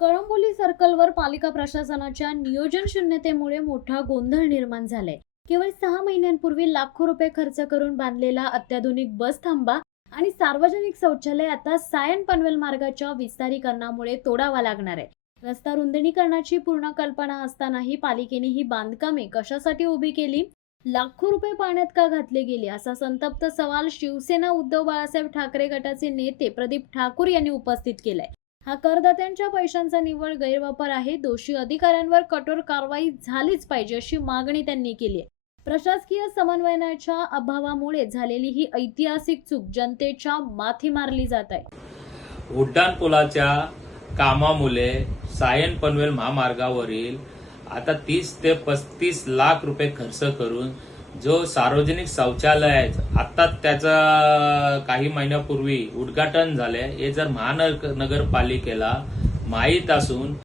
कळंबोली सर्कलवर पालिका प्रशासनाच्या नियोजन शून्यतेमुळे मोठा गोंधळ निर्माण झालाय। केवळ 6 महिन्यांपूर्वी लाखो रुपये खर्च करून बांधलेला अत्याधुनिक बस थांबा आणि सार्वजनिक शौचालय आता सायन पनवेल मार्गाच्या विस्तारीकरणामुळे तोडावा लागणार आहे। रस्ता रुंदीकरणाची पूर्ण कल्पना असतानाही पालिकेने ही बांधकामे कशासाठी उभी केली, लाखो रुपये पाण्यात का घातले गेले, असा संतप्त सवाल शिवसेना उद्धव बाळासाहेब ठाकरे गटाचे नेते प्रदीप ठाकूर यांनी उपस्थित केलाय। हा करदात्यांच्या पैशांचा निव्वळ गैरवापर आहे। दोषी अधिकाऱ्यांवर कठोर कारवाई झालीच पाहिजे अशी मागणी त्यांनी केली आहे। प्रशासकीय समन्वयाच्या अभावामुळे झालेली ही ऐतिहासिक चूक जनतेच्या माथी मारली जात आहे। उड्डाणपुलाच्या कामामुळे सायन पनवेल महामार्गावरील आता 30 ते 35 लाख रुपये खर्च करून जो सार्वजनिक शौचालय आहे आता त्याचं काही महिन्यापूर्वी उद्घाटन झाले। हे जर महानगरपालिकेला माहीत असून